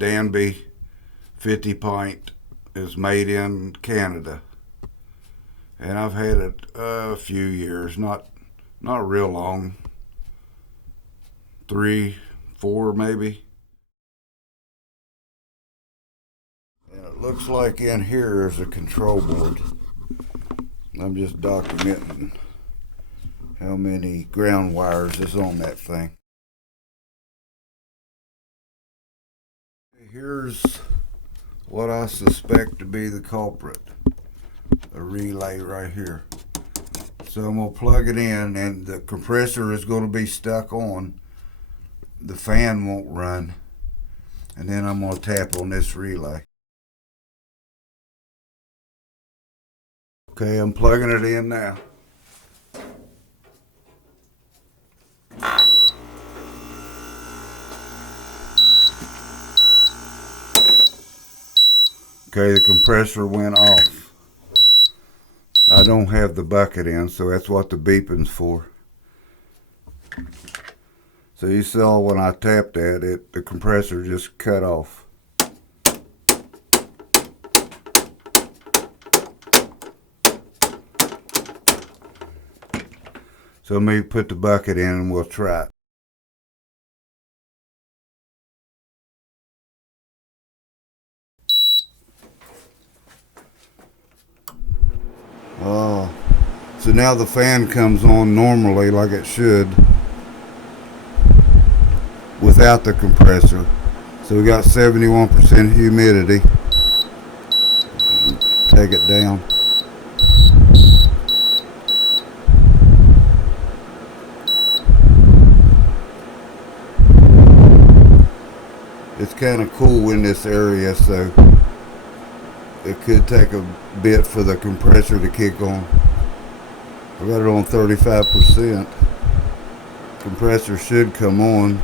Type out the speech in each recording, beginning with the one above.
Danby 50 pint is made in Canada, and I've had it a few years, not real long, 3, 4 maybe. And it looks like in here is a control board. I'm just documenting how many ground wires is on that thing. Here's what I suspect to be the culprit. A relay right here. So I'm going to plug it in, and the compressor is going to be stuck on. The fan won't run. And then I'm going to tap on this relay. Okay, I'm plugging it in now. Okay, the compressor went off. I don't have the bucket in, so that's what the beeping's for. So you saw when I tapped at it, the compressor just cut off. So let me put the bucket in and we'll try it. So now the fan comes on normally like it should without the compressor. So we got 71% humidity. Take it down. It's kind of cool in this area, so it could take a bit for the compressor to kick on. I got it on 35%. Compressor should come on.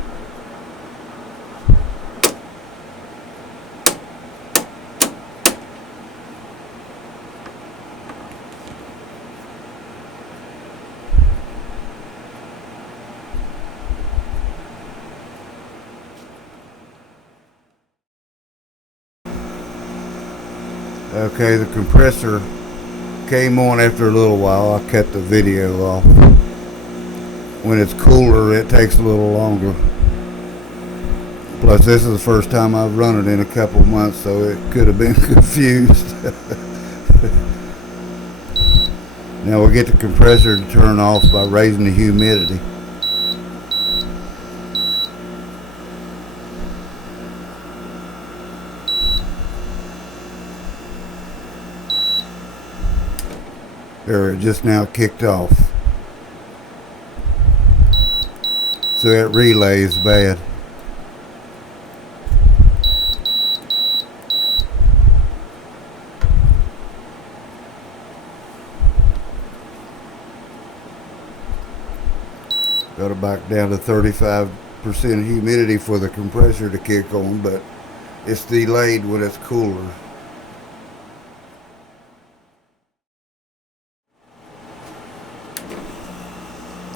Okay, the compressor came on after a little while. I cut the video off. When it's cooler, it takes a little longer. Plus, this is the first time I've run it in a couple months, so it could have been confused. Now we'll get the compressor to turn off by raising the humidity. There, it just now kicked off. So that relay is bad. Got to back down to 35% humidity for the compressor to kick on, but it's delayed when it's cooler.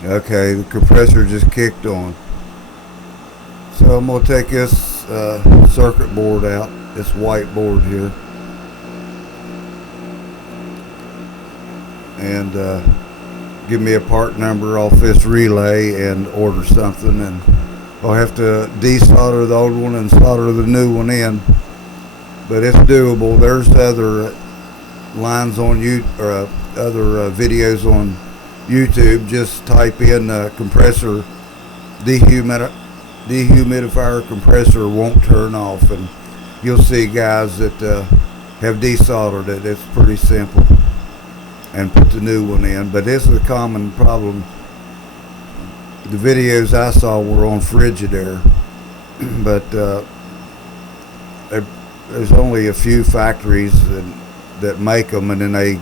Okay, the compressor just kicked on. So I'm going to take this circuit board out, this white board here, and give me a part number off this relay and order something, and I'll have to desolder the old one and solder the new one in. But it's doable. There's other lines on other videos on YouTube. Just type in compressor dehumidifier compressor won't turn off, and you'll see guys that have desoldered it. It's pretty simple, and put the new one in. But this is a common problem. The videos I saw were on Frigidaire, but there's only a few factories that make them, and then they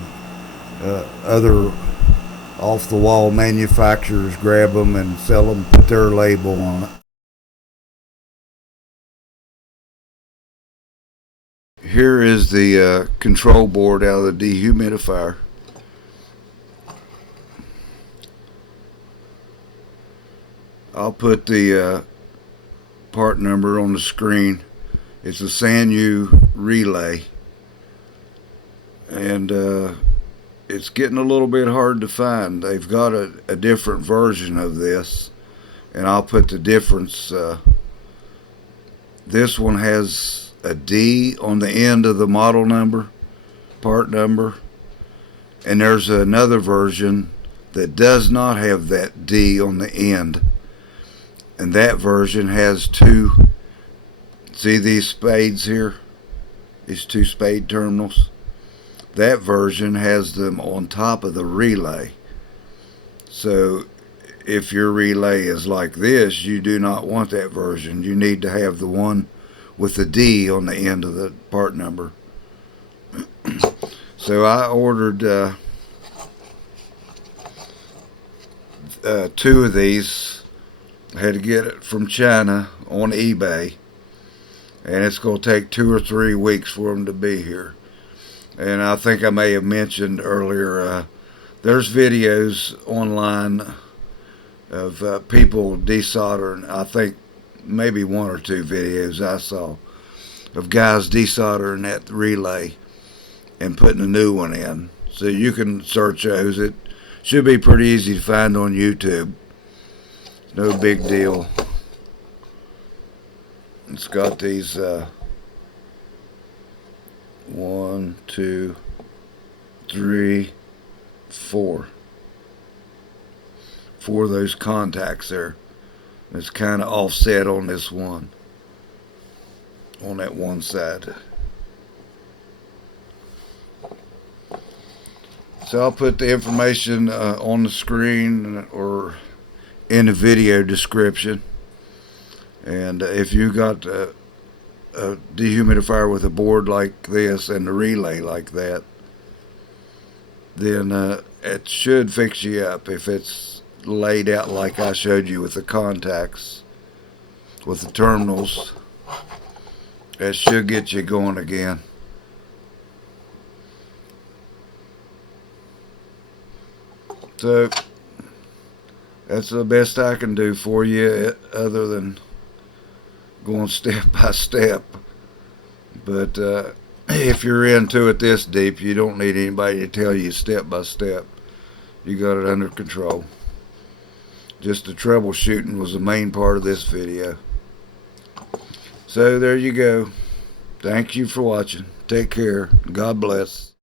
other off-the-wall manufacturers grab them and sell them, put their label on it. Here is the control board out of the dehumidifier. I'll put the part number on the screen. It's a SANYOU relay, and it's getting a little bit hard to find. They've got a different version of this, and I'll put the difference. This one has a D on the end of the model number, part number, and there's another version that does not have that D on the end, and that version has two. See these spades here? These two spade terminals? That version has them on top of the relay. So if your relay is like this, you do not want that version. You need to have the one with the D on the end of the part number. So I ordered two of these. I had to get it from China on eBay, and it's going to take 2 or 3 weeks for them to be here. And I think I may have mentioned earlier, there's videos online of people desoldering. I think maybe 1 or 2 videos I saw of guys desoldering that relay and putting a new one in. So you can search those. It should be pretty easy to find on YouTube. No big deal. It's got these 1, 2, 3, 4 of those contacts there. It's kind of offset on this one, on that one side. So I'll put the information on the screen or in the video description. And if you got a dehumidifier with a board like this and a relay like that, then it should fix you up. If it's laid out like I showed you with the contacts, with the terminals, it should get you going again. So that's the best I can do for you, other than going step by step. But if you're into it this deep, you don't need anybody to tell you step by step. You got it under control. Just the troubleshooting was the main part of this video. So there you go. Thank you for watching. Take care. God bless.